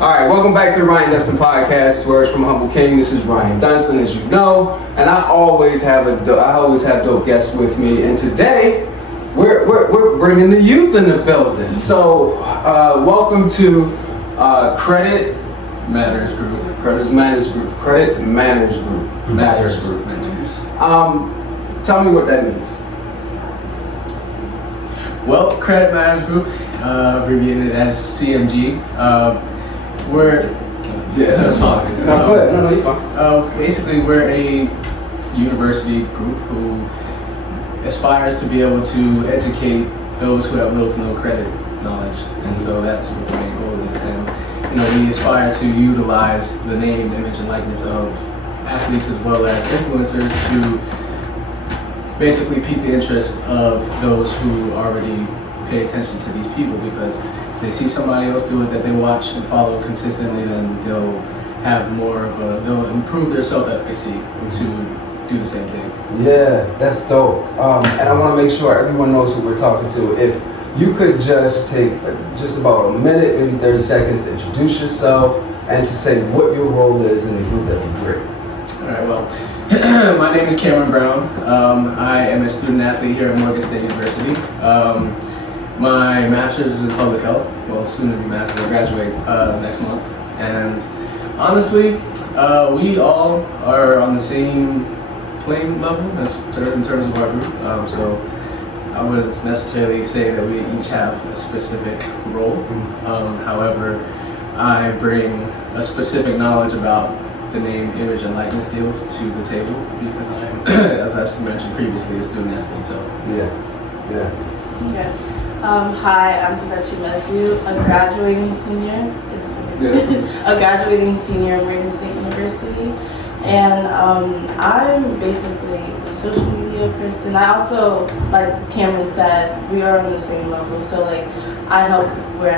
All right, welcome back to the Ryan Dunston Podcast. Words from a Humble King. This is Ryan Dunston, as you know, and I always have dope guests with me. And today, we're bringing the youth in the building. So, welcome to Credit Matters Group. Tell me what that means. Well, Credit Matters Group, abbreviated as CMG. That's fine. No, you're fine. Basically, we're a university group who aspires to be able to educate those who have little to no credit knowledge, and so that's what the main goal is. And we aspire to utilize the name, image, and likeness of athletes as well as influencers to basically pique the interest of those who already pay attention to these people, because if they see somebody else do it that they watch and follow consistently, then they'll improve their self-efficacy to do the same thing. Yeah, that's dope. And I want to make sure everyone knows who we're talking to. If you could just take just about a minute, maybe 30 seconds to introduce yourself and to say what your role is in the group, that'd be great. All right, well, my name is Cameron Brown. I am a student athlete here at Morgan State University. My master's is in public health. Well, soon to be master's. I graduate next month. And honestly, we all are on the same playing level in terms of our group. So I wouldn't necessarily say that we each have a specific role. However, I bring a specific knowledge about the name, image, and likeness deals to the table because I am, as I mentioned previously, a student athlete. So Okay. Hi, I'm Tabechi Mesu, a graduating senior. A graduating senior at Morgan State University, and I'm basically a social media person. I also, like Cameron said, we are on the same level. So I help where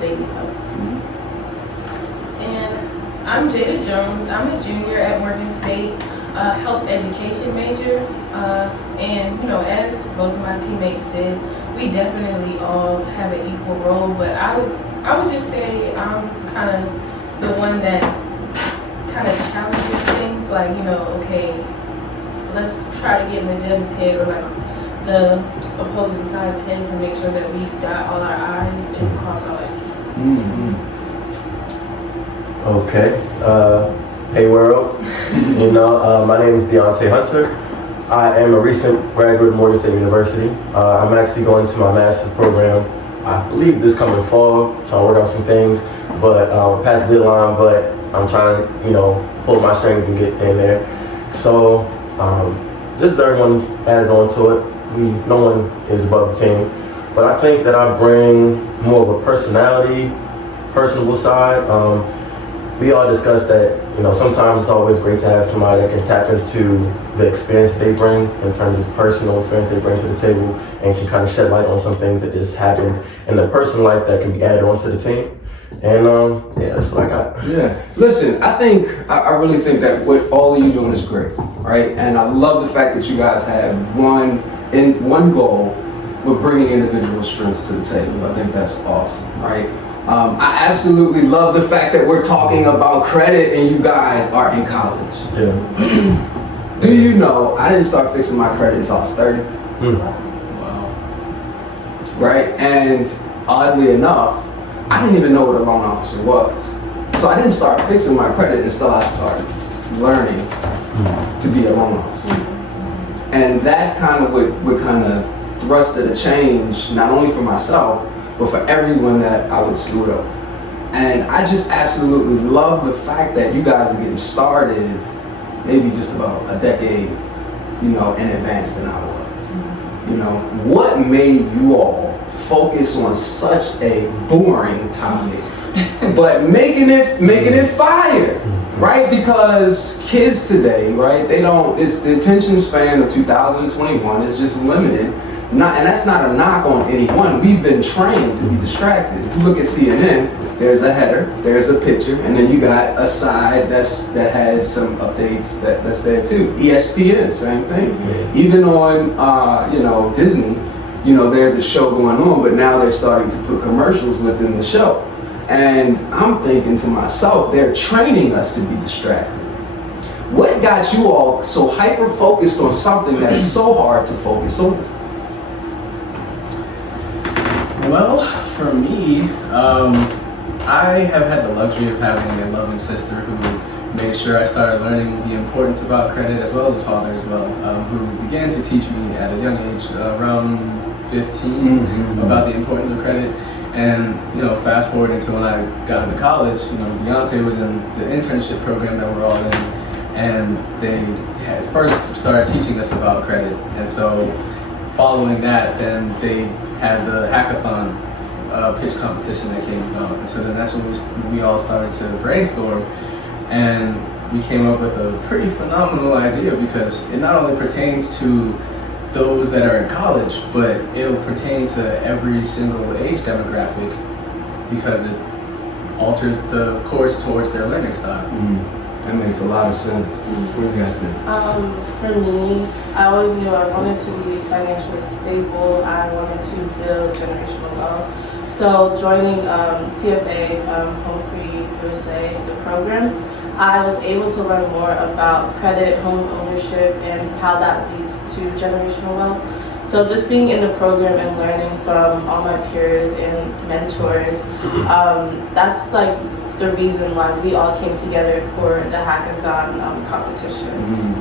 they need help. And I'm Jada Jones. I'm a junior at Morgan State, health education major. And as both of my teammates said, we definitely all have an equal role. But I would just say I'm kind of the one that kind of challenges things. Okay, let's try to get in the judge's head or the opposing side's head to make sure that we dot all our I's and cross all our T's. Mm-hmm. Okay. Hey world. My name is Deontay Hunter. I am a recent graduate of Morgan State University. I'm actually going to my master's program, I believe this coming fall, trying to work out some things, but past the deadline, but I'm trying to, pull my strings and get in there. So this is everyone added on to it. No one is above the team, but I think that I bring more of a personable side. We all discussed that, sometimes it's always great to have somebody that can tap into the experience they bring in terms of personal experience they bring to the table and can kind of shed light on some things that just happen in their personal life that can be added onto the team. And that's what I got. Yeah. Listen, I really think that what all of you doing is great, right? And I love the fact that you guys have one goal with bringing individual strengths to the table. I think that's awesome, right? I absolutely love the fact that we're talking about credit and you guys are in college. Yeah. Do you know I didn't start fixing my credit until I was 30? Wow. Right? And oddly enough, I didn't even know what a loan officer was. So I didn't start fixing my credit until I started learning to be a loan officer. And that's kind of what kind of thrusted a change, not only for myself, but for everyone that I would steward over. And I just absolutely love the fact that you guys are getting started maybe just about a decade, in advance than I was. What made you all focus on such a boring topic, but making it fire, right? Because kids today, right, it's the attention span of 2021 is just limited. And that's not a knock on anyone. We've been trained to be distracted. If you look at CNN, there's a header, there's a picture, and then you got a side that has some updates that's there too. ESPN, same thing. Yeah. Even on Disney, there's a show going on, but now they're starting to put commercials within the show. And I'm thinking to myself, they're training us to be distracted. What got you all so hyper-focused on something that's so hard to focus on? Well, for me, I have had the luxury of having a loving sister who made sure I started learning the importance about credit, as well as a father as well, who began to teach me at a young age, around 15, about the importance of credit. And, you know, fast forward into when I got into college, you know, Deontay was in the internship program that we're all in, and they had first started teaching us about credit. And so following that, then they had the hackathon pitch competition that came about. And so then that's when we all started to brainstorm, and we came up with a pretty phenomenal idea, because it not only pertains to those that are in college, but it'll pertain to every single age demographic, because it alters the course towards their learning style. That makes a lot of sense. What do you guys think? For me, I always knew I wanted to be financially stable. I wanted to build generational wealth. So joining TFA, Home Free USA, the program, I was able to learn more about credit, home ownership, and how that leads to generational wealth. So just being in the program and learning from all my peers and mentors, that's like the reason why we all came together for the hackathon competition.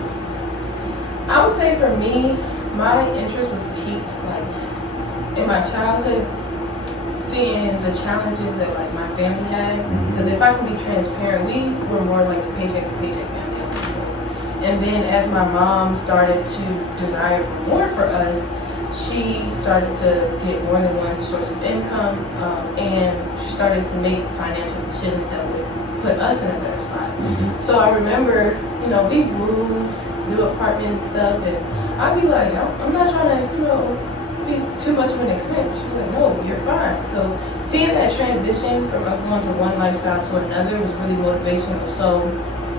I would say for me, my interest was peaked like in my childhood, seeing the challenges that like my family had. Because if I can be transparent, we were more like a paycheck to paycheck family. And then as my mom started to desire for more for us, she started to get more than one source of income, and she started to make financial decisions that would put us in a better spot. So I remember, you know, we moved, new apartment and stuff, and I'd be like, I'm not trying to, you know, be too much of an expense. She's like, no, you're fine. So seeing that transition from us going to one lifestyle to another was really motivational. So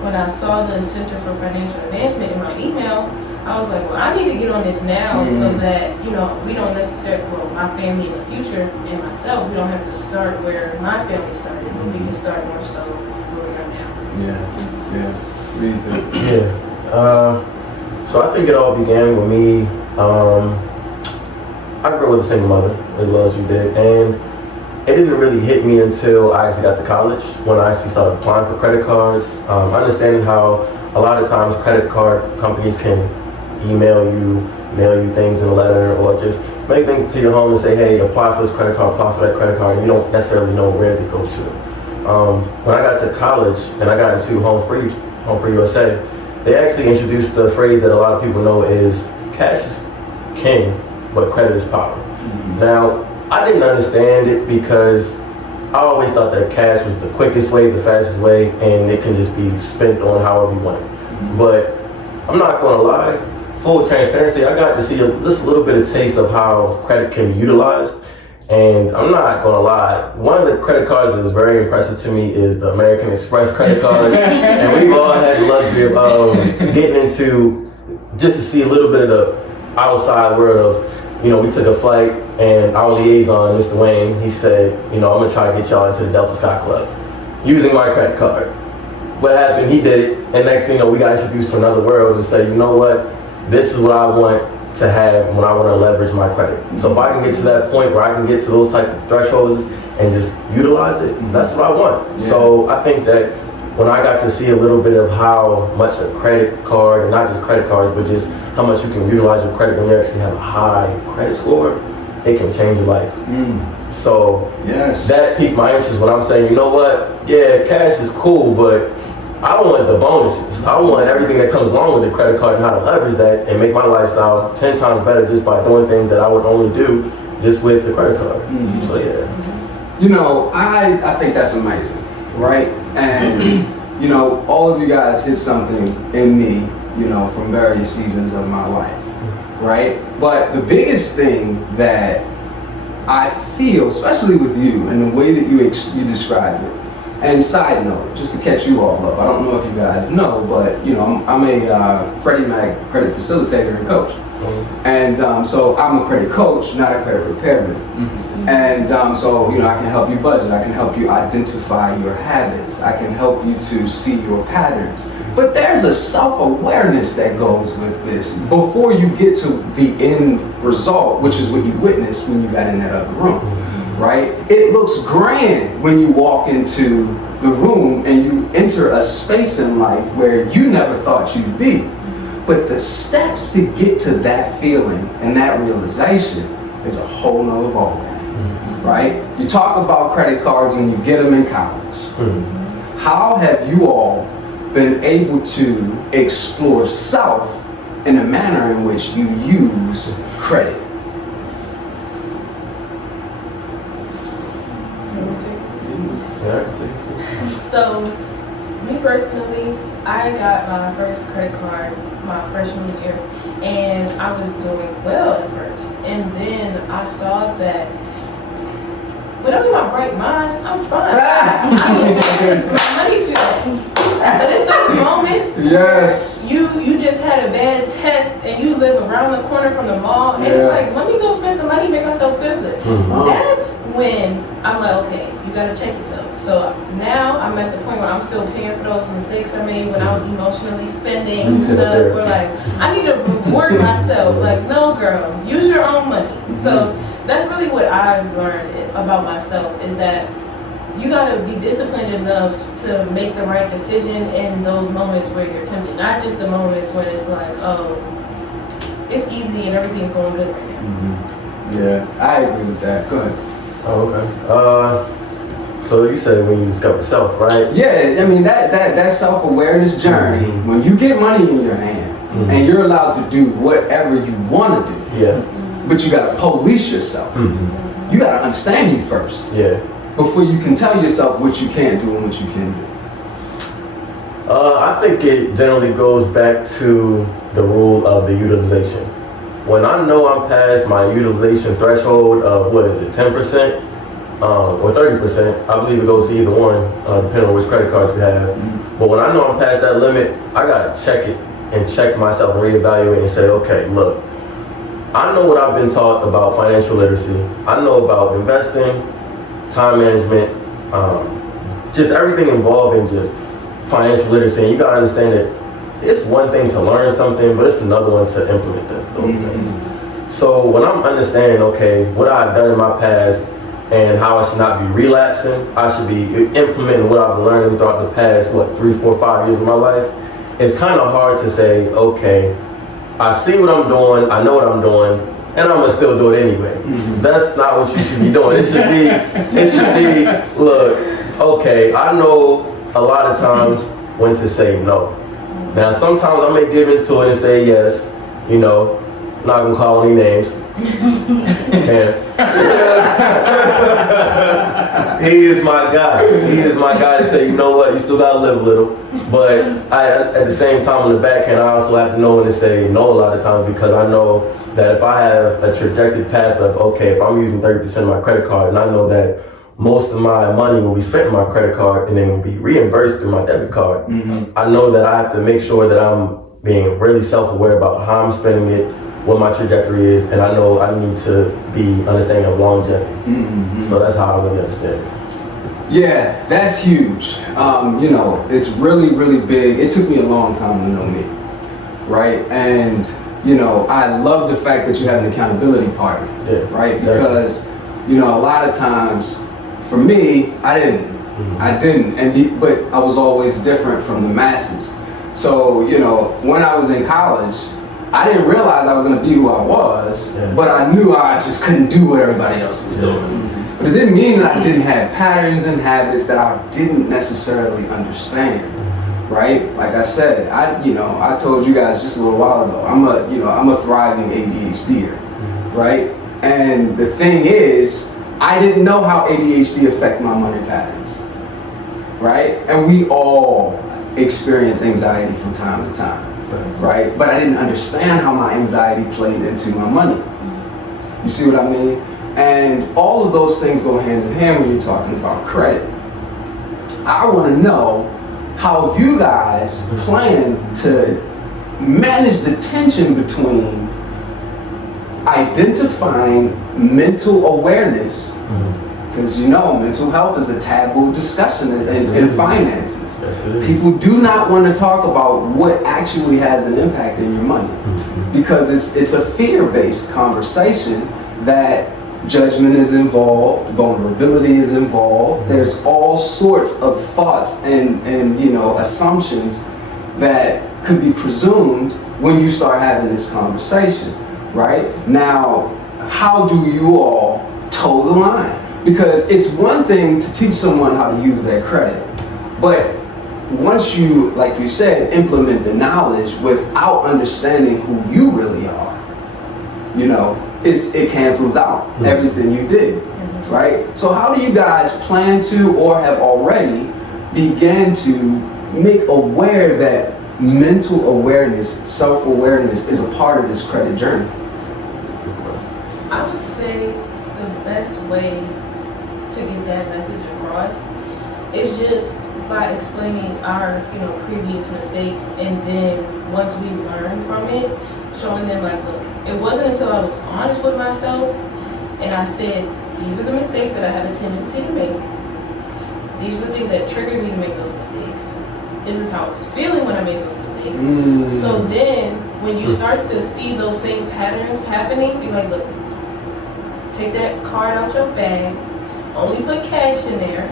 when I saw the Center for Financial Advancement in my email, I was like, well, I need to get on this now so that, you know, we don't necessarily, well, my family in the future and myself, we don't have to start where my family started, but we can start more so where we are now. So I think it all began with me. I grew up with a single mother, as well as you did, and it didn't really hit me until I actually got to college, when I actually started applying for credit cards, understanding how a lot of times credit card companies can email you, mail you things in a letter, or just make things to your home and say, hey, apply for this credit card, apply for that credit card, and you don't necessarily know where to go to. When I got to college and I got into Home Free USA, they actually introduced the phrase that a lot of people know is cash is king, but credit is power. Now, I didn't understand it because I always thought that cash was the quickest way, the fastest way, and it can just be spent on however you want it. But I'm not gonna lie, full transparency, I got to see just a little bit of taste of how credit can be utilized. And I'm not gonna lie, one of the credit cards that is very impressive to me is the American Express credit card. And we've all had the luxury of getting into, just to see a little bit of the outside world of, you know, we took a flight and our liaison, Mr. Wayne, he said, you know, I'm gonna try to get y'all into the Delta Sky Club using my credit card. What happened, he did it, and next thing you know, we got introduced to another world and said, you know what, this is what I want to have when I want to leverage my credit. So if I can get to that point where I can get to those type of thresholds and just utilize it, that's what I want. So I think that when I got to see a little bit of how much a credit card, and not just credit cards, but just how much you can utilize your credit when you actually have a high credit score, it can change your life. So that piqued my interest when I'm saying, you know what, yeah, cash is cool, but I want the bonuses. I want everything that comes along with the credit card and how to leverage that and make my lifestyle 10 times better just by doing things that I would only do just with the credit card. So yeah. You know, I think that's amazing, right? And, you know, all of you guys hit something in me, you know, from various seasons of my life, right? But the biggest thing that I feel, especially with you and the way that you described it, and side note, just to catch you all up, I don't know if you guys know, but you know, I'm a Freddie Mac credit facilitator and coach. And so I'm a credit coach, not a credit repairman. And so, you know, I can help you budget. I can help you identify your habits. I can help you to see your patterns. But there's a self-awareness that goes with this before you get to the end result, which is what you witnessed when you got in that other room, right? It looks grand when you walk into the room and you enter a space in life where you never thought you'd be. But the steps to get to that feeling and that realization is a whole nother ballgame, right? You talk about credit cards when you get them in college. How have you all been able to explore self in a manner in which you use credit? So, me personally, I got my first credit card my freshman year, and I was doing well at first. And then I saw that when I'm in my right mind, I'm fine. I can spend my money to that. But it's those moments Yes. you just had a bad test and you live around the corner from the mall, and it's like, let me go spend some money, make myself feel good. That's when I'm like, okay, you gotta check yourself. So now I'm at the point where I'm still paying for those mistakes I made when I was emotionally spending stuff, or like, I need to reward myself. Like, no girl, use your own money. So that's really what I've learned about myself, is that you gotta be disciplined enough to make the right decision in those moments where you're tempted, not just the moments when it's like, oh, it's easy and everything's going good right now. Yeah, I agree with that. Go ahead. Oh, okay. So you said when you discover self, right? Yeah, I mean that self-awareness journey, when you get money in your hand and you're allowed to do whatever you want to do, Yeah. but you gotta police yourself. You gotta understand you first Yeah. before you can tell yourself what you can't do and what you can do. I think it generally goes back to the rule of the utilization. When I know I'm past my utilization threshold of, 10%? Or 30%, I believe it goes to either one, depending on which credit card you have. But when I know I'm past that limit, I gotta check it and check myself and reevaluate and say, okay, look, I know what I've been taught about financial literacy. I know about investing, time management, just everything involved in just financial literacy. And you gotta understand that it's one thing to learn something, but it's another one to implement those things. So when I'm understanding, okay, what I've done in my past and how I should not be relapsing, I should be implementing what I've learned throughout the past, 3, 4, 5 years of my life, it's kind of hard to say, okay, I see what I'm doing, I know what I'm doing, and I'm gonna still do it anyway. That's not what you should be doing. It should be, look, okay, I know a lot of times when to say no. Now, sometimes I may give into it and say yes, you know, I'm not gonna call any names. He is my guy. He is my guy to say, you know what, you still gotta live a little. But at the same time, on the back end, I also have to know when to say no a lot of times, because I know that if I have a trajectory path of, okay, if I'm using 30% of my credit card, and I know that most of my money will be spent on my credit card and then will be reimbursed through my debit card, I know that I have to make sure that I'm being really self-aware about how I'm spending it, what my trajectory is, and I know I need to be understanding of longevity. So that's how I really understand it. Yeah, that's huge. You know, it's really, really big. It took me a long time to know me, right? And, you know, I love the fact that you have an accountability partner, right? Because, you know, a lot of times, for me, I didn't, but I was always different from the masses. So, you know, when I was in college, I didn't realize I was gonna be who I was, but I knew I just couldn't do what everybody else was doing. But it didn't mean that I didn't have patterns and habits that I didn't necessarily understand, right? Like I said, I told you guys just a little while ago, I'm a thriving ADHDer, right? And the thing is, I didn't know how ADHD affect my money patterns, right? And we all experience anxiety from time to time, right? But I didn't understand how my anxiety played into my money. You see what I mean? And all of those things go hand in hand when you're talking about credit. I want to know how you guys plan to manage the tension between identifying mental awareness, because mental health is a taboo discussion in finances. Yes, it is. People do not want to talk about what actually has an impact in your money, because it's a fear-based conversation that judgment is involved, vulnerability is involved. There's all sorts of thoughts and assumptions that could be presumed when you start having this conversation, right? Now, how do you all toe the line? Because it's one thing to teach someone how to use their credit, but once you, like you said, implement the knowledge without understanding who you really are, it cancels out everything you did, right? So how do you guys plan to or have already began to make aware that mental awareness, self-awareness is a part of this credit journey? I would say the best way to get that message across is just by explaining our, previous mistakes, and then once we learn from it, showing them like, look, it wasn't until I was honest with myself and I said, these are the mistakes that I have a tendency to make. These are the things that triggered me to make those mistakes. This is how I was feeling when I made those mistakes. So then when you start to see those same patterns happening, you're like, look, take that card out your bag, only put cash in there.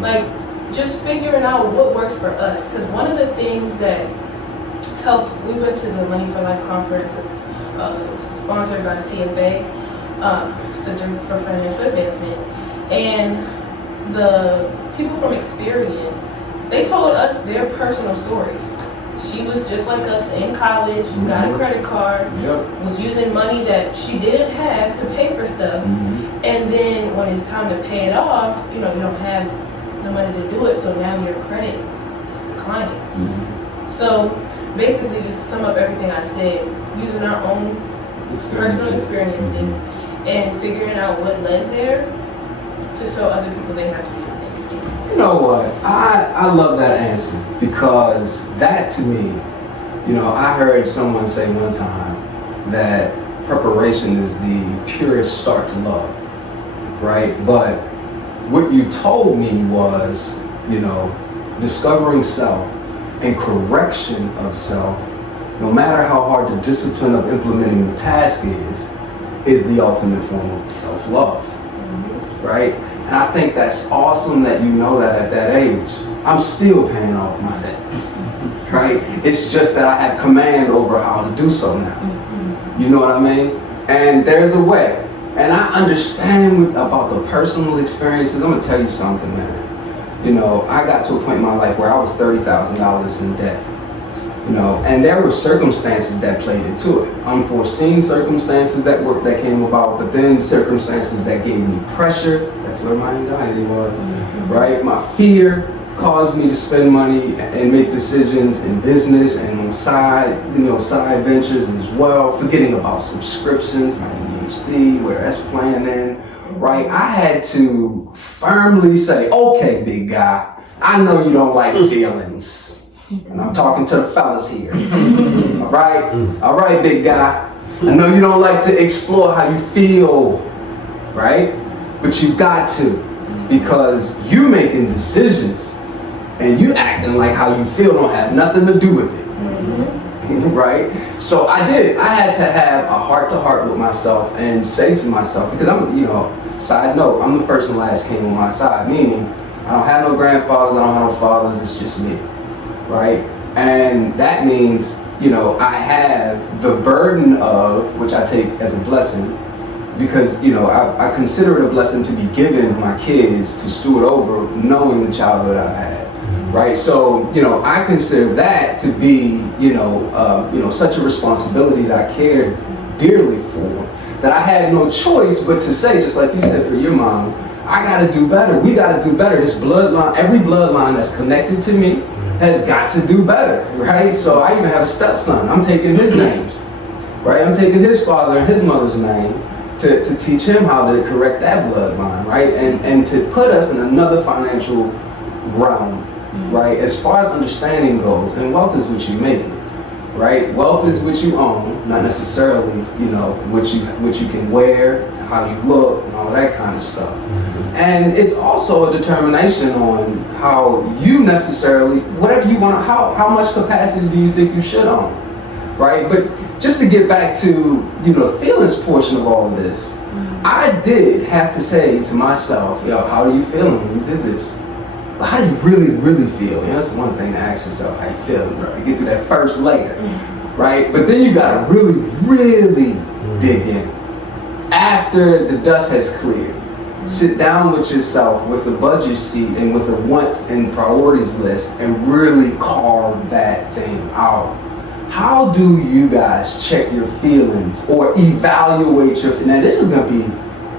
Like, just figuring out what works for us. Because one of the things that helped, we went to the Money for Life conference, sponsored by CFA, Center for Financial Advancement, and the people from Experian, they told us their personal stories. She was just like us in college, got a credit card, was using money that she didn't have to pay for stuff, and then when it's time to pay it off, you don't have the money to do it, so now your credit is declining. So basically, just to sum up everything I said, using our own personal experiences and figuring out what led there to show other people they have to do the same thing. You know what? I love that answer, because that to me, I heard someone say one time that preparation is the purest start to love, right? But what you told me was, discovering self and correction of self, no matter how hard the discipline of implementing the task is the ultimate form of self-love, right? And I think that's awesome that you know that at that age. I'm still paying off my debt, right? It's just that I have command over how to do so now. You know what I mean? And there's a way. And I understand about the personal experiences. I'm gonna tell you something, man. I got to a point in my life where I was $30,000 in debt. And there were circumstances that played into it. Unforeseen circumstances that came about, but then circumstances that gave me pressure. That's where my anxiety was, right? My fear caused me to spend money and make decisions in business and on side ventures as well, forgetting about subscriptions, my ADHD, where that's playing in, right? I had to firmly say, okay, big guy, I know you don't like feelings. And I'm talking to the fellas here. All right, big guy. I know you don't like to explore how you feel, right? But you got to, because you making decisions and you acting like how you feel don't have nothing to do with it, right? So I had to have a heart-to-heart with myself and say to myself, because I'm, side note, I'm the first and last king on my side, meaning I don't have no grandfathers, I don't have no fathers, it's just me. Right? And that means, I have the burden of, which I take as a blessing, because, I consider it a blessing to be given my kids to steward over, knowing the childhood I had. Right? So, I consider that to be, such a responsibility that I cared dearly for, that I had no choice but to say, just like you said for your mom, I gotta do better. We gotta do better. This bloodline, every bloodline that's connected to me has got to do better, right? So I even have a stepson. I'm taking his names, right? I'm taking his father and his mother's name to teach him how to correct that bloodline, right? And to put us in another financial realm, right? As far as understanding goes, and wealth is what you make it, right? Wealth is what you own, not necessarily, you know, what you can wear, how you look, and all that kind of stuff. And it's also a determination on how you necessarily, whatever you want, how much capacity do you think you should own, right? But just to get back to, you know, the feelings portion of all of this, I did have to say to myself, yo, how are you feeling when you did this? How do you really, really feel? You know, that's one thing to ask yourself, how you feeling, bro, to get through that first layer, right? But then you gotta really, really dig in. After the dust has cleared, sit down with yourself with a budget sheet and with a wants and priorities list and really carve that thing out. How do you guys check your feelings or evaluate your feelings? Now this is gonna be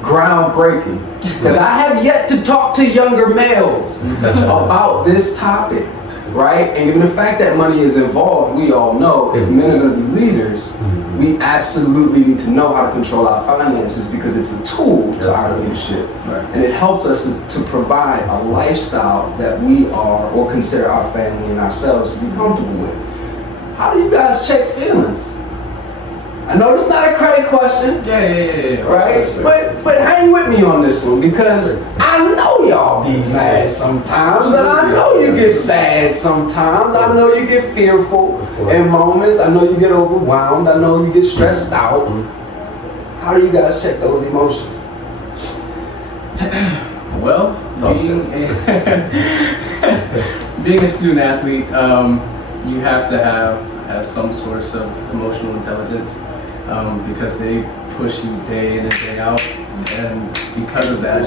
groundbreaking because I have yet to talk to younger males about this topic, right? And given the fact that money is involved, we all know if men are gonna be leaders, we absolutely need to know how to control our finances because it's a tool to our leadership. Right. And it helps us to provide a lifestyle that we are or consider our family and ourselves to be comfortable with. How do you guys check feelings? I know it's not a credit question, Yeah. right? But hang with me on this one because I know y'all be mad sometimes, and I know you get sad sometimes. I know you get fearful in moments. I know you get overwhelmed. I know you get stressed out. How do you guys check those emotions? Well, being a student athlete, you have to have some source of emotional intelligence because they push you day in and day out, and because of that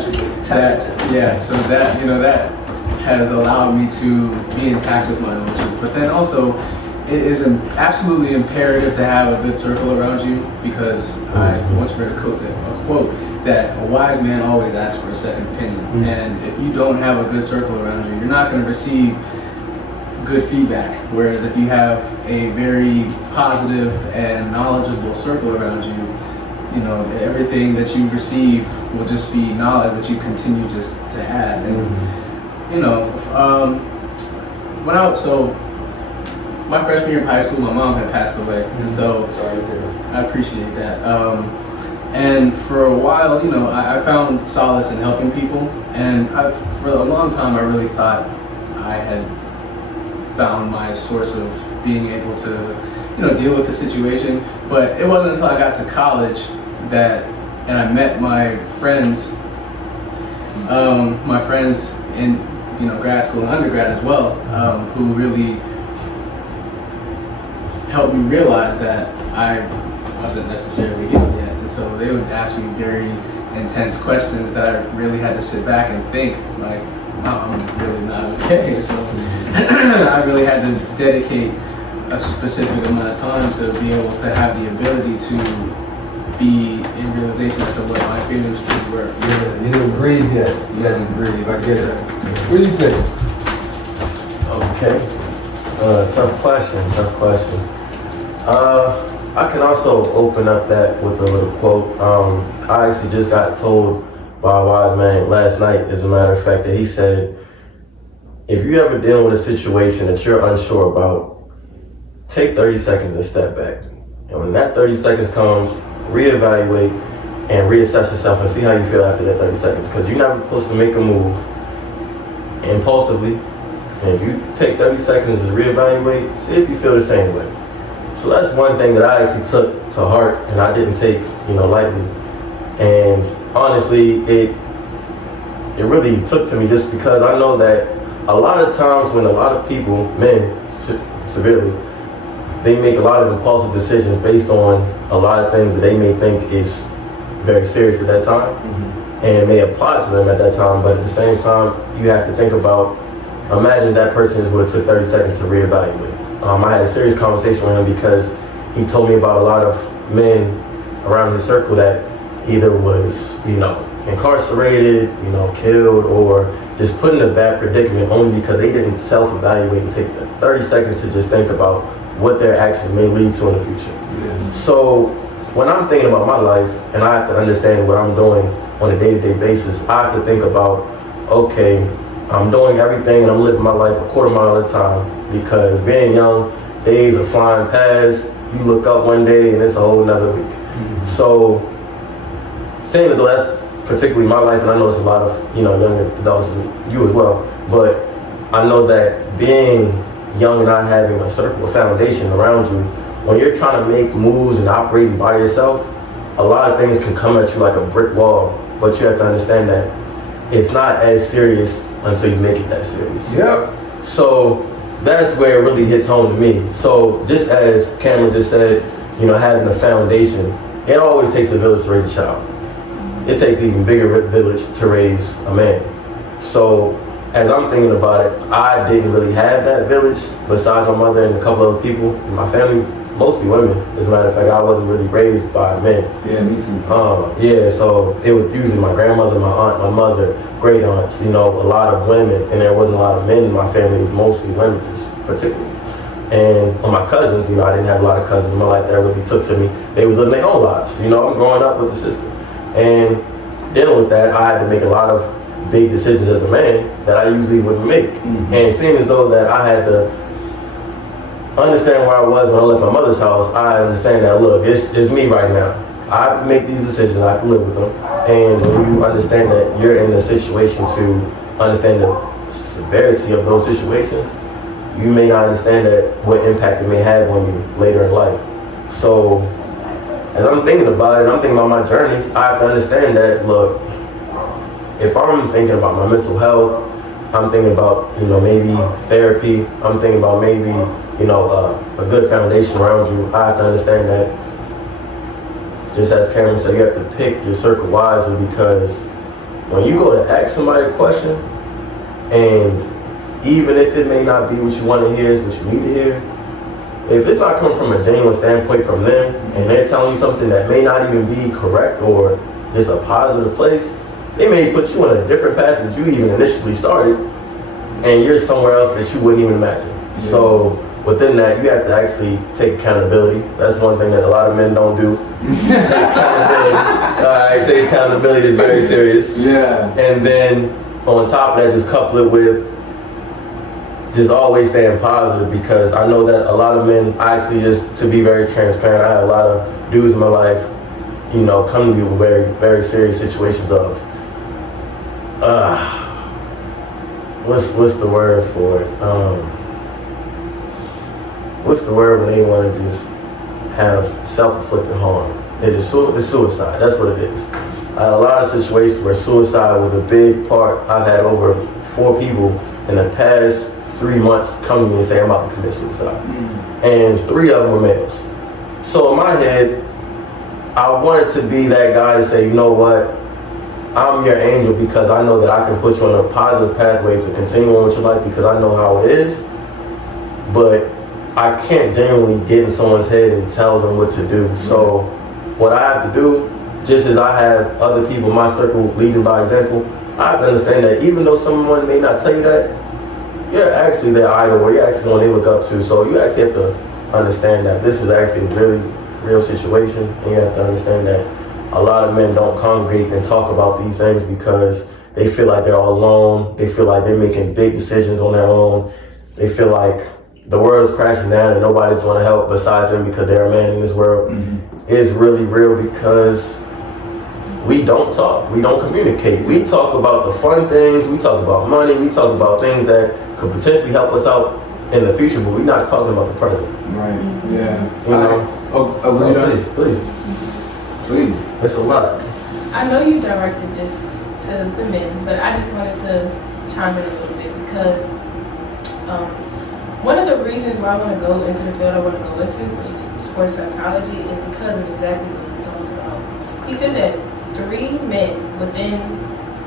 has allowed me to be intact with my emotions. But then also, it is absolutely imperative to have a good circle around you because I once read a quote that a wise man always asks for a second opinion, and if you don't have a good circle around you, you're not going to receive good feedback. Whereas if you have a very positive and knowledgeable circle around you, you know, everything that you receive will just be knowledge that you continue just to add. And you know, my freshman year of high school, my mom had passed away, and so I appreciate that. And for a while, you know, I found solace in helping people, and for a long time, I really thought I had found my source of being able to, you know, deal with the situation. But it wasn't until I got to college and I met my friends in, you know, grad school and undergrad as well, who really helped me realize that I wasn't necessarily healed yet. And so they would ask me very intense questions that I really had to sit back and think, like, I'm really not okay. So I really had to dedicate a specific amount of time to be able to have the ability to be in realization as to what my feelings truly were. Yeah, you didn't grieve yet. You hadn't grieve. I get it. What do you think? Okay. Tough question. I can also open up that with a little quote. I actually just got told by a wise man last night, as a matter of fact, that he said, if you ever dealing with a situation that you're unsure about, take 30 seconds and step back. And when that 30 seconds comes, reevaluate and reassess yourself and see how you feel after that 30 seconds. Because you're not supposed to make a move impulsively. And if you take 30 seconds to reevaluate, see if you feel the same way. So that's one thing that I actually took to heart and I didn't take, lightly. And honestly, it really took to me just because I know that a lot of times when a lot of people, men severely, they make a lot of impulsive decisions based on a lot of things that they may think is very serious at that time and may apply to them at that time. But at the same time, you have to think about, imagine that person would have took 30 seconds to reevaluate. I had a serious conversation with him because he told me about a lot of men around his circle that either was, incarcerated, killed, or just put in a bad predicament only because they didn't self-evaluate and take the 30 seconds to just think about what their actions may lead to in the future. Yeah. So when I'm thinking about my life and I have to understand what I'm doing on a day-to-day basis, I have to think about, okay, I'm doing everything and I'm living my life a quarter mile at a time because being young, days are flying past. You look up one day and it's a whole nother week. So, saying that that's particularly my life, and I know it's a lot of, young adults, you as well, but I know that being young and not having a circle, a foundation around you, when you're trying to make moves and operating by yourself, a lot of things can come at you like a brick wall, but you have to understand that it's not as serious until you make it that serious. Yep. So that's where it really hits home to me. So just as Cameron just said, having a foundation, it always takes a village to raise a child. It takes an even bigger village to raise a man. So as I'm thinking about it, I didn't really have that village besides my mother and a couple other people in my family, mostly women. As a matter of fact, I wasn't really raised by men. Yeah, me too. So it was usually my grandmother, my aunt, my mother, great aunts, a lot of women, and there wasn't a lot of men in my family. It was mostly women, just particularly. And on my cousins, I didn't have a lot of cousins in my life that really took to me. They was living their own lives. I'm growing up with the system. And dealing with that, I had to make a lot of big decisions as a man that I usually wouldn't make. And it seemed as though that I had to understand where I was when I left my mother's house. I understand that, look, it's me right now. I have to make these decisions. I have to live with them. And when you understand that you're in a situation to understand the severity of those situations, you may not understand that what impact it may have on you later in life. So as I'm thinking about it, I'm thinking about my journey, I have to understand that, look, if I'm thinking about my mental health, I'm thinking about, maybe therapy, I'm thinking about maybe, a good foundation around you, I have to understand that, just as Cameron said, you have to pick your circle wisely, because when you go to ask somebody a question, and even if it may not be what you want to hear, is what you need to hear, if it's not coming from a genuine standpoint from them, and they're telling you something that may not even be correct or just a positive place, they may put you on a different path that you even initially started, and you're somewhere else that you wouldn't even imagine. Yeah. So within that, you have to actually take accountability. That's one thing that a lot of men don't do. Take accountability. Take accountability is very serious. Yeah. And then on top of that, just couple it with just always staying positive, because I know that a lot of men, actually, just to be very transparent, I had a lot of dudes in my life, come to me with very, very serious situations of, what's the word for it? What's the word when they want to just have self-inflicted harm? It's suicide, that's what it is. I had a lot of situations where suicide was a big part. I've had over 4 people in the past 3 months come to me and say, I'm about to commit suicide. And 3 of them were males. So in my head, I wanted to be that guy to say, you know what, I'm your angel, because I know that I can put you on a positive pathway to continue on with your life, because I know how it is. But I can't genuinely get in someone's head and tell them what to do. So what I have to do, just as I have other people in my circle leading by example, I have to understand that even though someone may not tell you that, you're actually their idol, or you're actually someone they look up to. So you actually have to understand that this is actually a really real situation, and you have to understand that a lot of men don't congregate and talk about these things because they feel like they're all alone. They feel like they're making big decisions on their own. They feel like the world's crashing down and nobody's going to help besides them because they're a man in this world. It's really real, because we don't talk, we don't communicate. We talk about the fun things, we talk about money, we talk about things that could potentially help us out in the future, but we're not talking about the present. Right, yeah. Please. It's a lot. I know you directed this to the men, but I just wanted to chime in a little bit, because one of the reasons why I want to go into the field I want to go into, which is sports psychology, is because of exactly what you talked about. He said that 3 men within,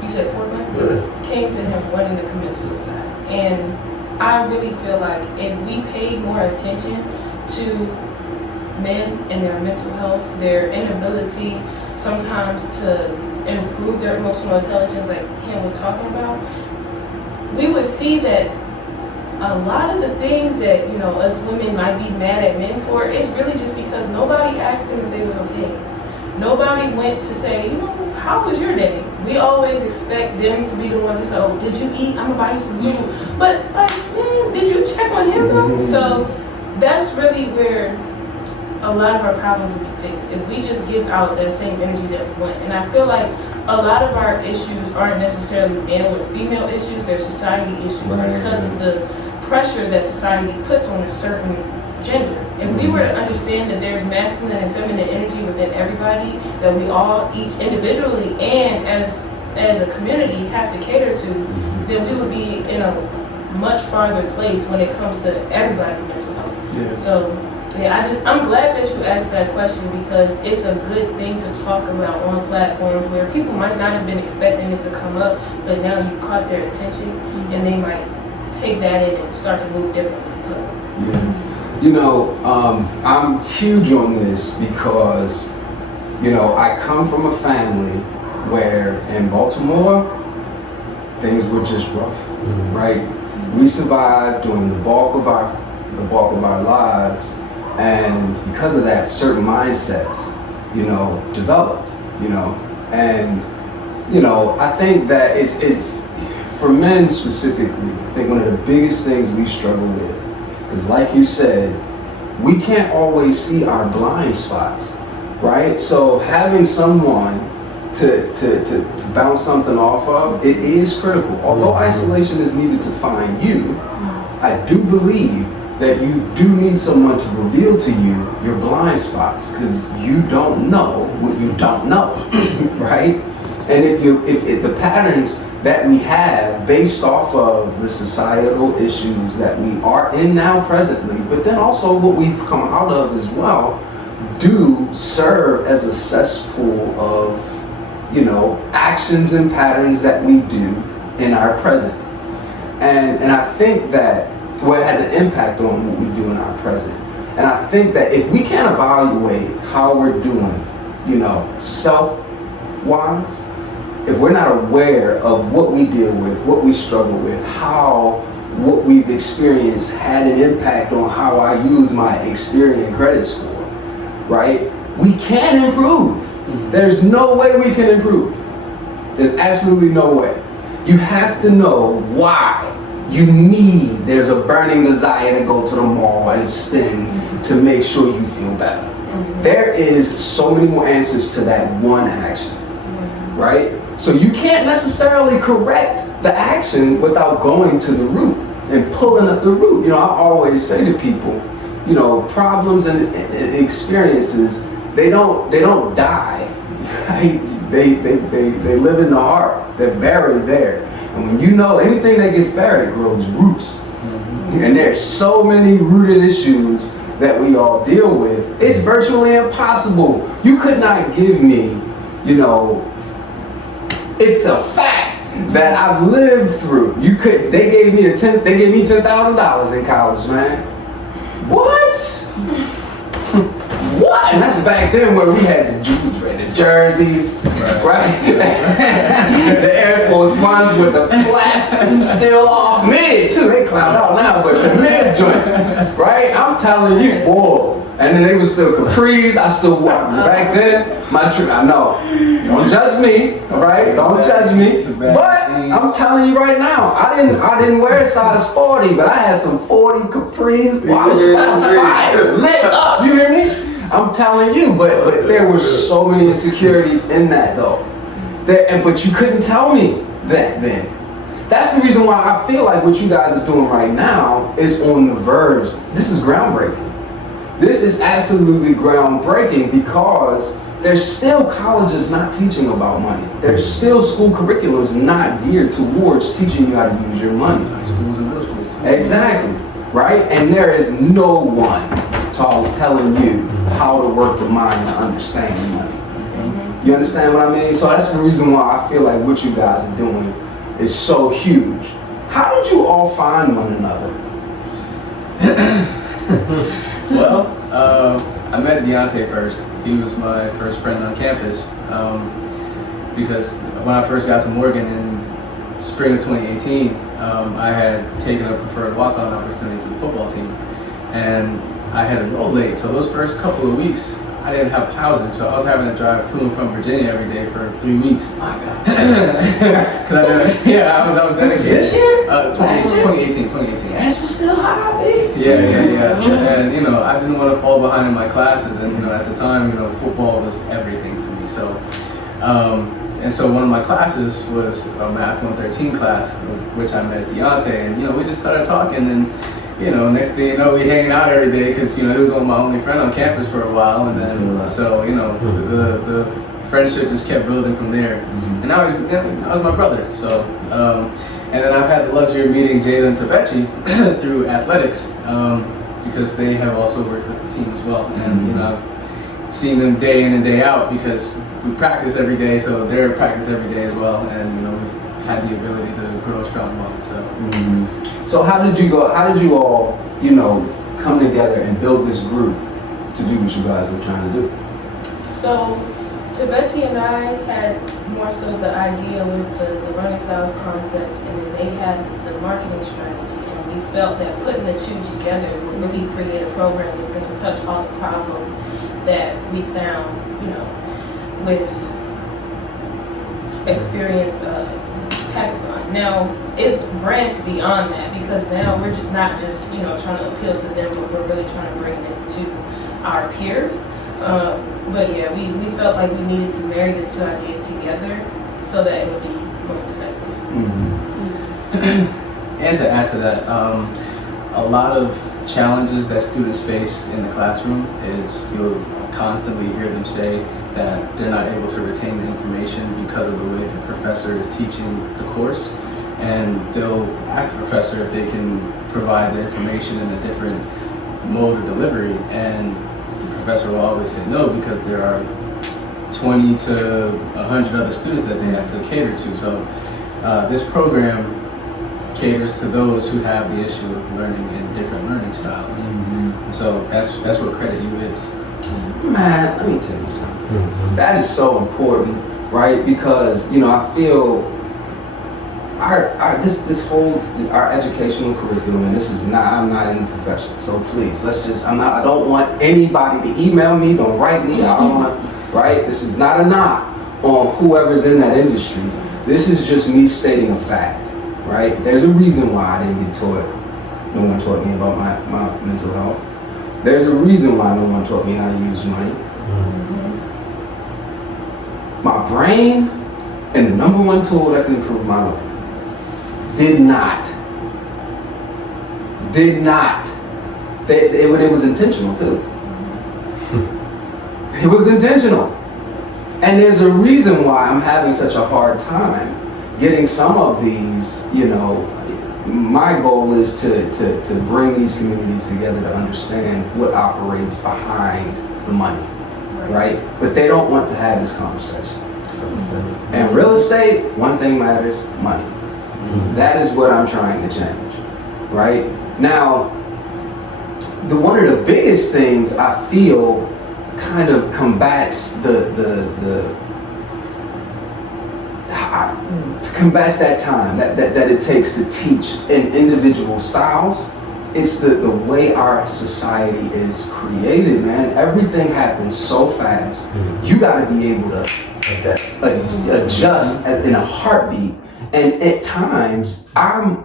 you said 4 months, came to him wanting to commit suicide. And I really feel like if we paid more attention to men and their mental health, their inability sometimes to improve their emotional intelligence, like Ken was talking about, we would see that a lot of the things that, us women might be mad at men for, it's really just because nobody asked them if they was okay. Nobody went to say, how was your day? We always expect them to be the ones that say, oh, did you eat? I'm gonna buy you some food. But man, did you check on him though? So that's really where a lot of our problems will be fixed if we just give out that same energy that we want. And I feel like a lot of our issues aren't necessarily male or female issues, they're society issues because of the pressure that society puts on a certain gender. If we were to understand that there's masculine and feminine energy within everybody, that we all, each individually and as a community, have to cater to, then we would be in a much farther place when it comes to everybody's mental health. Yeah. So, yeah, I'm glad that you asked that question because it's a good thing to talk about on platforms where people might not have been expecting it to come up, but now you've caught their attention and they might take that in and start to move differently because of it. Yeah. You know, I'm huge on this because, you know, I come from a family where in Baltimore, things were just rough, right? We survived during the bulk of our lives, and because of that, certain mindsets, you know, developed, you know, and, you know, I think that it's for men specifically, I think one of the biggest things we struggle with, because like you said, we can't always see our blind spots, right? So having someone to bounce something off of, it is critical. Although isolation is needed to find you, I do believe that you do need someone to reveal to you your blind spots, because you don't know what you don't know, right? And if the patterns that we have based off of the societal issues that we are in now presently, but then also what we've come out of as well, do serve as a cesspool of, you know, actions and patterns that we do in our present. And I think that it has an impact on what we do in our present. And I think that if we can't evaluate how we're doing, you know, self-wise, if we're not aware of what we deal with, what we struggle with, how what we've experienced had an impact on how I use my Experian credit score, right? We can improve. There's no way we can improve. There's absolutely no way. You have to know why there's a burning desire to go to the mall and spend to make sure you feel better. There is so many more answers to that one action, right? So you can't necessarily correct the action without going to the root and pulling up the root. You know, I always say to people, you know, problems and experiences, they don't die. Right? They live in the heart. They're buried there. And when you know anything that gets buried grows roots. And there's so many rooted issues that we all deal with. It's virtually impossible. You could not give me, you know, it's a fact that I've lived through. They gave me $10,000 in college, man. What? What? And that's back then where we had the jerseys, right? The Air Force Ones with the flat, still off mid too. They clowned out now, but the mid joints, right? I'm telling you, boy. And then they were still capris. I still wore back then. I know. Don't judge me, all right? Don't judge me. But I'm telling you right now, I didn't wear a size 40, but I had some 40 capris. Wow, I was fire, lit up. You hear me? I'm telling you, but there were so many insecurities in that though. But you couldn't tell me that then. That's the reason why I feel like what you guys are doing right now is on the verge. This is groundbreaking. This is absolutely groundbreaking because there's still colleges not teaching about money. There's still school curriculums not geared towards teaching you how to use your money. High schools and middle schools. Exactly, right? And there is no one telling you how to work the mind and understand money. You understand what I mean? So that's the reason why I feel like what you guys are doing is so huge. How did you all find one another? Well, I met Deontay first. He was my first friend on campus because when I first got to Morgan in spring of 2018, I had taken a preferred walk-on opportunity for the football team, and I had enrolled late. So those first couple of weeks, I didn't have housing, so I was having to drive to and from Virginia every day for 3 weeks. My God. I was dedicated. This year? 2018. Gas was still high, big. Yeah. And you know, I didn't want to fall behind in my classes, and you know, at the time, you know, football was everything to me. So, and so one of my classes was a Math 113 class, which I met Deontay, and you know, we just started talking, and you know, next thing you know, we hanging out every day because you know he was my only friend on campus for a while, and then so you know, the friendship just kept building from there, and now he's my brother. So. And then I've had the luxury of meeting Jada and Tabechi through athletics because they have also worked with the team as well. And you know, I've seen them day in and day out because we practice every day, so they're at practice every day as well. And you know, we've had the ability to grow a strong bond. So, So how did you all, you know, come together and build this group to do what you guys are trying to do? So, Tabechi and I had more so the idea with the learning styles concept, and then they had the marketing strategy, and we felt that putting the two together would really create a program that's going to touch all the problems that we found, you know, with experience hackathon. Now, it's branched beyond that because now we're not just, you know, trying to appeal to them, but we're really trying to bring this to our peers. But yeah, we felt like we needed to marry the two ideas together so that it would be most effective. And to add to that, a lot of challenges that students face in the classroom is you'll constantly hear them say that they're not able to retain the information because of the way the professor is teaching the course, and they'll ask the professor if they can provide the information in a different mode of delivery, and the professor will always say no because there are 20 to 100 other students that they have to cater to. So this program caters to those who have the issue of learning in different learning styles. So that's what Credit U is. Man, let me tell you something. That is so important, right? Because you know, I feel this holds our educational curriculum, and this is not. I'm not in the profession, so please, I don't want anybody to email me. Don't write me. I don't want. Right? This is not a knock on whoever's in that industry. This is just me stating a fact. Right? There's a reason why I didn't get taught. No one taught me about my mental health. There's a reason why no one taught me how to use money. My brain and the number one tool that can improve my life did not. It was intentional too. It was intentional. And there's a reason why I'm having such a hard time getting some of these, you know, my goal is to bring these communities together to understand what operates behind the money, right? But they don't want to have this conversation. And real estate, one thing matters, money. That is what I'm trying to change, right? Now, one of the biggest things I feel kind of combats that time that it takes to teach in individual styles. It's the way our society is created, man. Everything happens so fast. You got to be able to adjust in a heartbeat. And at times,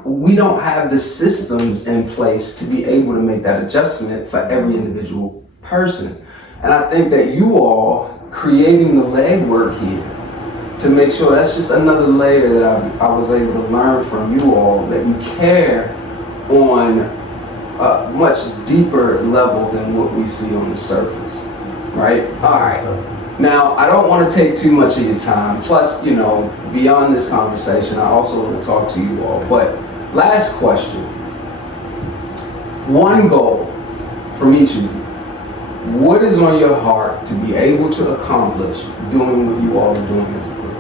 we don't have the systems in place to be able to make that adjustment for every individual person. And I think that you all creating the legwork here to make sure that's just another layer that I was able to learn from you all, that you care on a much deeper level than what we see on the surface, right? All right. Now, I don't want to take too much of your time. Plus, you know, beyond this conversation, I also want to talk to you all. But last question. One goal from each of you. What is on your heart to be able to accomplish doing what you all are doing as a group?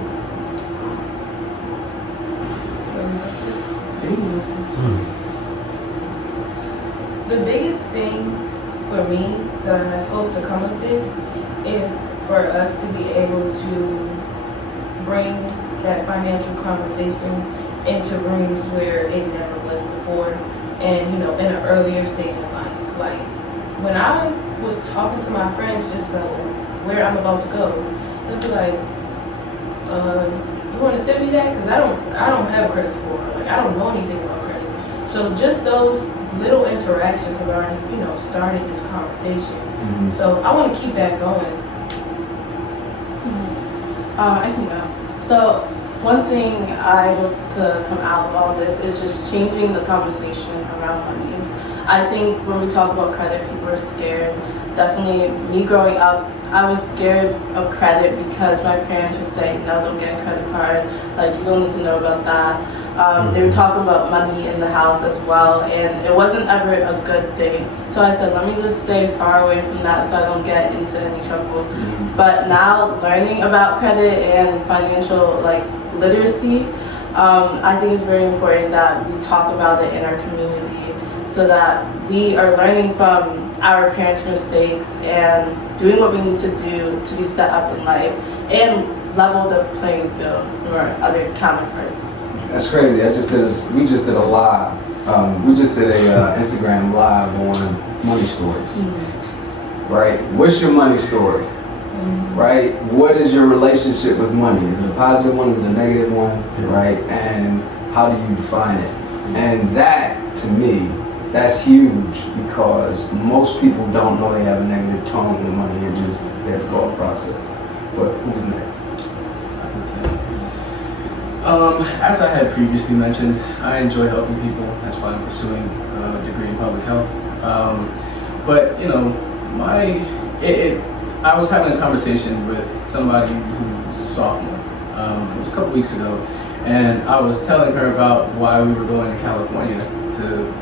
The biggest thing for me that I hope to come with this is for us to be able to bring that financial conversation into rooms where it never was before, and you know, in an earlier stage of life. Like when I was talking to my friends just about where I'm about to go, they'll be like, "You want to send me that? Because I don't have a credit score. Like I don't know anything about credit." So just those little interactions have already, started this conversation. So I want to keep that going. I can go. So one thing I hope to come out of all this is just changing the conversation around money. I think when we talk about credit, people are scared. Definitely, me growing up, I was scared of credit because my parents would say, no, don't get a credit card. Like, you don't need to know about that. They were talking about money in the house as well, and it wasn't ever a good thing. So I said, let me just stay far away from that so I don't get into any trouble. But now, learning about credit and financial literacy, I think it's very important that we talk about it in our community so that we are learning from our parents' mistakes and doing what we need to do to be set up in life and level the playing field for our other counterparts. That's crazy. We just did a live. We just did a Instagram live on money stories. Right? What's your money story? Right? What is your relationship with money? Is it a positive one? Is it a negative one? Right? And how do you define it? And that, to me, that's huge because most people don't know they have a negative tone with money and just their thought process. But who's next? As I had previously mentioned, I enjoy helping people. That's why I'm pursuing a degree in public health. But I was having a conversation with somebody who's a sophomore. It was a couple weeks ago, and I was telling her about why we were going to California to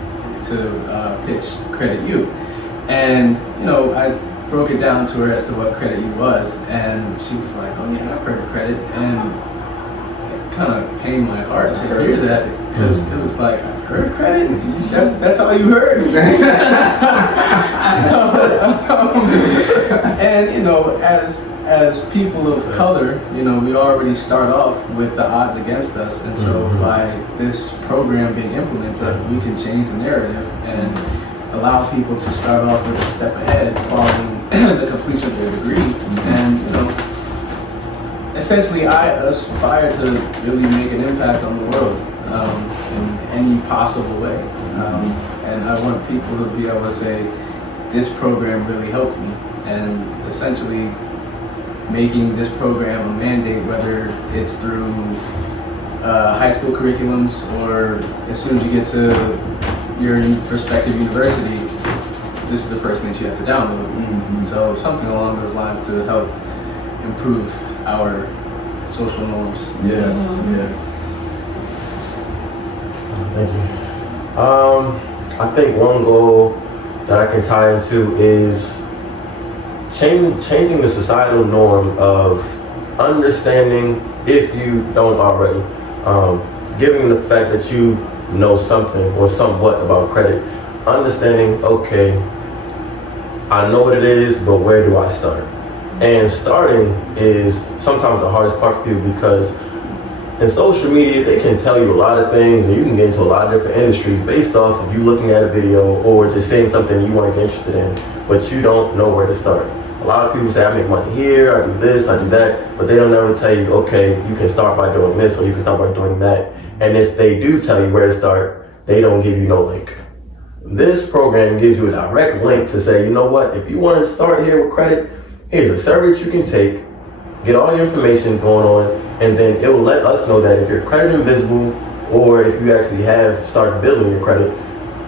pitch Credit U, and I broke it down to her as to what Credit U was, and she was like, "Oh yeah, I've heard of credit," and kind of pained my heart to hear that because it was like, I've heard of credit? That's all you heard? And as people of color, we already start off with the odds against us, and so by this program being implemented, we can change the narrative and allow people to start off with a step ahead following the completion of their degree. And essentially, I aspire to really make an impact on the world in any possible way. And I want people to be able to say, this program really helped me. And essentially, making this program a mandate, whether it's through high school curriculums or as soon as you get to your prospective university, this is the first thing you have to download. So something along those lines to help improve our social norms. Yeah. Thank you. I think one goal that I can tie into is changing the societal norm of understanding, if you don't already, given the fact that you know something or somewhat about credit, understanding, okay, I know what it is, but where do I start? And starting is sometimes the hardest part for people because in social media, they can tell you a lot of things and you can get into a lot of different industries based off of you looking at a video or just saying something you want to get interested in, but you don't know where to start. A lot of people say, I make money here, I do this, I do that, but they don't ever tell you, okay, you can start by doing this or you can start by doing that. And if they do tell you where to start, they don't give you no link. This program gives you a direct link to say, you know what, if you want to start here with credit, here's a survey that you can take, get all your information going on, and then it will let us know that if your credit invisible or if you actually have started building your credit,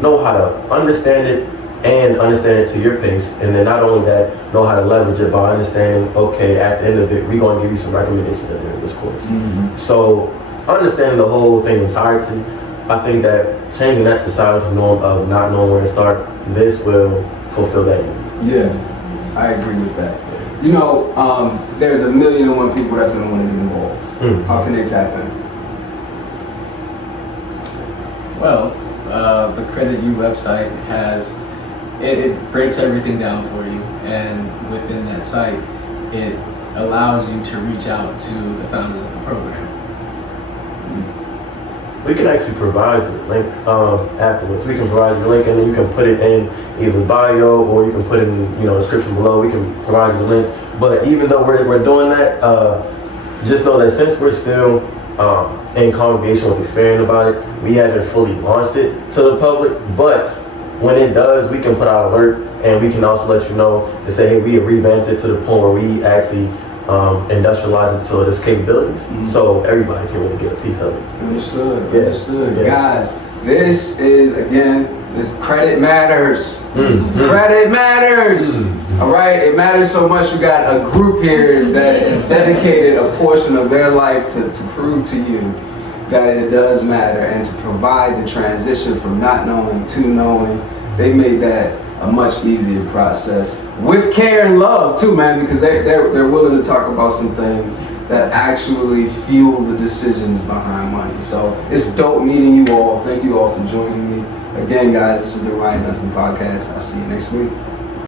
know how to understand it and understand it to your pace. And then not only that, know how to leverage it by understanding, okay, at the end of it, we're going to give you some recommendations at the end of this course. So understanding the whole thing entirety, I think that changing that societal norm of not knowing where to start, this will fulfill that need. Yeah, I agree with that. There's 1,000,001 people that's going to want to get involved. How can they tap in? Well, the Credit U website has, it breaks everything down for you, and within that site, it allows you to reach out to the founders of the program. We can actually provide you a link afterwards. We can provide you a link and then you can put it in either bio or you can put it in the description below. We can provide you the link. But even though we're doing that, just know that since we're still in congregation with Experian about it. We haven't fully launched it to the public, but when it does, we can put out an alert, and we can also let you know to say, hey, we have revamped it to the point where we actually industrialize it to its capabilities, so everybody can really get a piece of it. Understood. Yeah. Understood. Yeah. Guys, this is, again, this credit matters. Credit matters. All right, it matters so much. You got a group here that has dedicated a portion of their life to prove to you that it does matter and to provide the transition from not knowing to knowing. They made that a much easier process with care and love too, man, because they're willing to talk about some things that actually fuel the decisions behind money. So it's dope meeting you all. Thank you all for joining me. Again, guys, this is the Ryan Nothing Podcast. I'll see you next week.